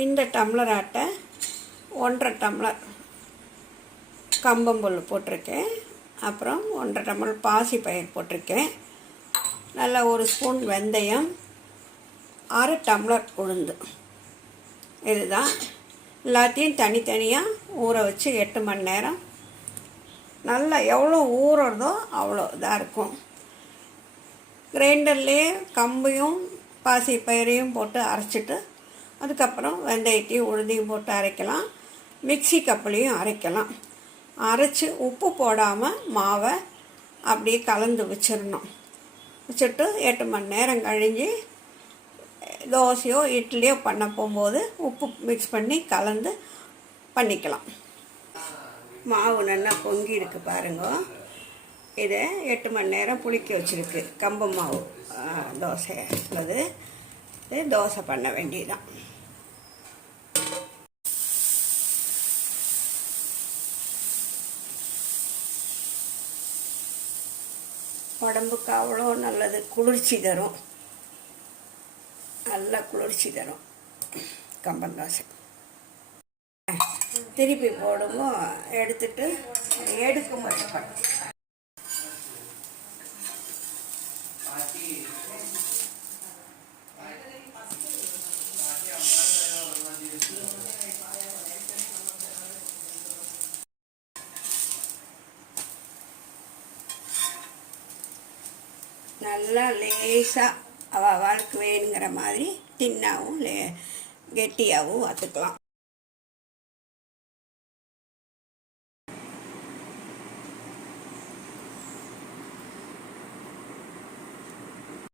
இந்த டம்ளர் ஆட்டை 1.5 டம்ளர் கம்பம்புல் போட்டிருக்கேன். அப்புறம் 1.5 டம்ளர் பாசிப்பயிர் போட்டிருக்கேன். நல்லா 1 ஸ்பூன் வெந்தயம், 1/2 டம்ளர் உளுந்து. இதுதான். எல்லாத்தையும் தனித்தனியாக ஊற வச்சு 8 மணி நேரம் நல்லா எவ்வளோ ஊறுறதோ அவ்வளோ இதாக இருக்கும். கிரைண்டர்லேயே கம்பையும் பாசிப்பயிரையும் போட்டு அரைச்சிட்டு அதுக்கப்புறம் வெந்தயத்தையும் உளுந்தையும் போட்டு அரைக்கலாம். மிக்ஸி கப்புலையும் அரைக்கலாம். அரைச்சி உப்பு போடாமல் மாவை அப்படியே கலந்து வச்சிடணும். வச்சுட்டு 8 மணி நேரம் கழிஞ்சு தோசையோ இட்லியோ பண்ண போகும்போது உப்பு மிக்ஸ் பண்ணி கலந்து பண்ணிக்கலாம். மாவு நல்லா பொங்கி இருக்கு பாருங்க. இதை 8 மணி நேரம் புளிக்க வச்சுருக்கு. கம்பு மாவு தோசை உள்ளது. இது தோசை பண்ண வேண்டியதுதான். உடம்புக்கு அவ்வளோ நல்லது. குளிர்ச்சி தரும். நல்லா குளிர்ச்சி தரும் கம்பந்தோசை. திருப்பி போடுங்க. எடுத்துட்டு எடுக்கும் போது நல்லா லேசாக அவளுக்கு வேணுங்கிற மாதிரி தின்னாவும் கெட்டியாகவும் வறுத்துக்கலாம்.